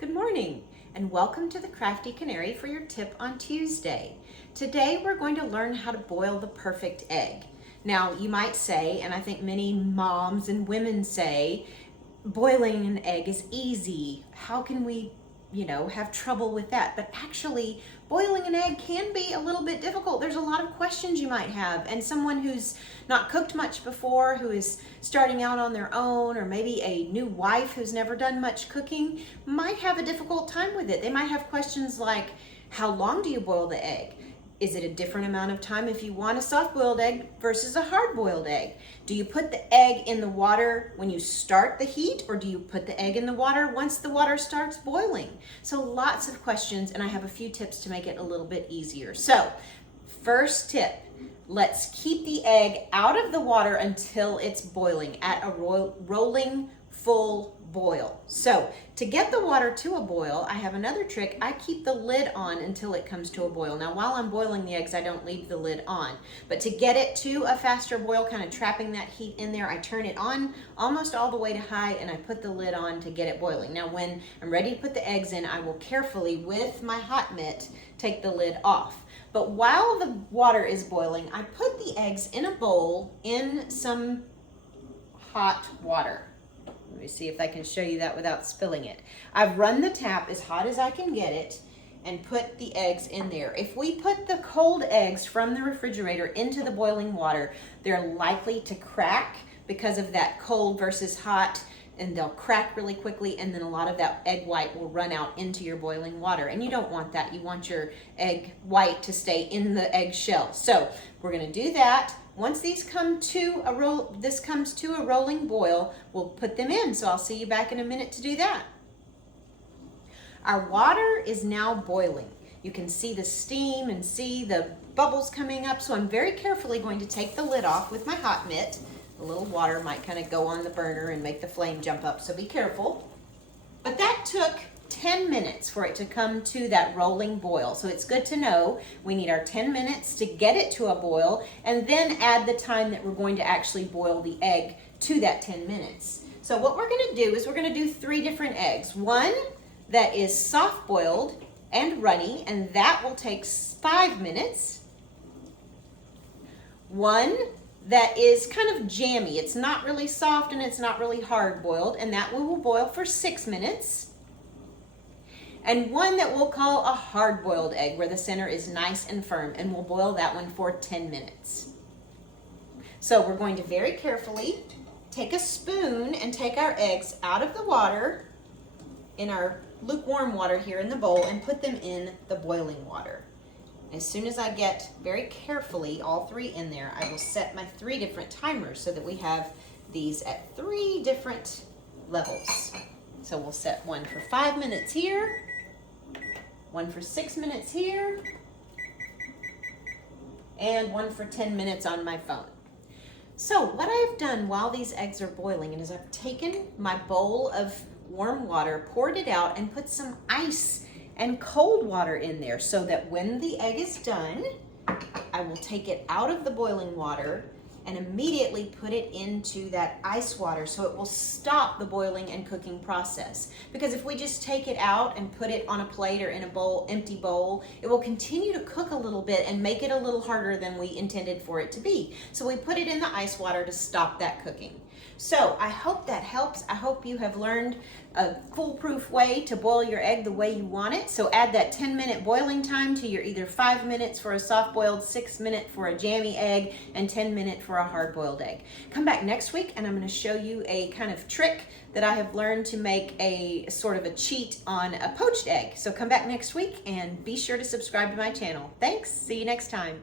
Good morning and welcome to the Crafty Canary for your tip on Tuesday. Today we're going to learn how to boil the perfect egg. Now you might say, and I think many moms and women say, boiling an egg is easy. How can we have trouble with that? But actually, boiling an egg can be a little bit difficult. There's a lot of questions you might have, and someone who's not cooked much before, who is starting out on their own, or maybe a new wife who's never done much cooking, might have a difficult time with it. They might have questions like, how long do you boil the egg? Is it a different amount of time if you want a soft-boiled egg versus a hard-boiled egg? Do you put the egg in the water when you start the heat, or do you put the egg in the water once the water starts boiling? So lots of questions, and I have a few tips to make it a little bit easier. So first tip, let's keep the egg out of the water until it's boiling at a rolling full boil. So to get the water to a boil, I have another trick. I keep the lid on until it comes to a boil. Now while I'm boiling the eggs, I don't leave the lid on, but to get it to a faster boil, kind of trapping that heat in there, I turn it on almost all the way to high and I put the lid on to get it boiling. Now when I'm ready to put the eggs in, I will carefully, with my hot mitt, take the lid off. But while the water is boiling, I put the eggs in a bowl in some hot water. Let me see if I can show you that without spilling it. I've run the tap as hot as I can get it and put the eggs in there. If we put the cold eggs from the refrigerator into the boiling water, they're likely to crack because of that cold versus hot, and they'll crack really quickly, and then a lot of that egg white will run out into your boiling water, and you don't want that. You want your egg white to stay in the egg shell. So we're going to do that. Once these come to a rolling boil, we'll put them in. So I'll see you back in a minute to do that. Our water is now boiling. You can see the steam and see the bubbles coming up. So I'm very carefully going to take the lid off with my hot mitt. A little water might kind of go on the burner and make the flame jump up, so be careful. But that took 10 minutes for it to come to that rolling boil. So it's good to know we need our 10 minutes to get it to a boil, and then add the time that we're going to actually boil the egg to that 10 minutes. So what we're going to do is we're going to do 3 different eggs. One that is soft boiled and runny, and that will take 5 minutes. One that is kind of jammy. It's not really soft and it's not really hard boiled, and that we will boil for 6 minutes. And one that we'll call a hard boiled egg, where the center is nice and firm, and we'll boil that one for 10 minutes. So we're going to very carefully take a spoon and take our eggs out of the water in our lukewarm water here in the bowl and put them in the boiling water. As soon as I get very carefully all 3 in there, I will set my 3 different timers so that we have these at 3 different levels. So we'll set one for 5 minutes here, one for 6 minutes here, and one for 10 minutes on my phone. So what I've done while these eggs are boiling is I've taken my bowl of warm water, poured it out, and put some ice and cold water in there, so that when the egg is done, I will take it out of the boiling water and immediately put it into that ice water, so it will stop the boiling and cooking process. Because if we just take it out and put it on a plate or in a bowl, empty bowl, it will continue to cook a little bit and make it a little harder than we intended for it to be. So we put it in the ice water to stop that cooking. So I hope that helps. I hope you have learned a foolproof way to boil your egg the way you want it. So add that 10-minute boiling time to your either 5 minutes for a soft-boiled, 6 minute for a jammy egg, and 10 minute for a hard-boiled egg. Come back next week and I'm going to show you a kind of trick that I have learned to make a sort of a cheat on a poached egg. So come back next week and be sure to subscribe to my channel. Thanks. See you next time.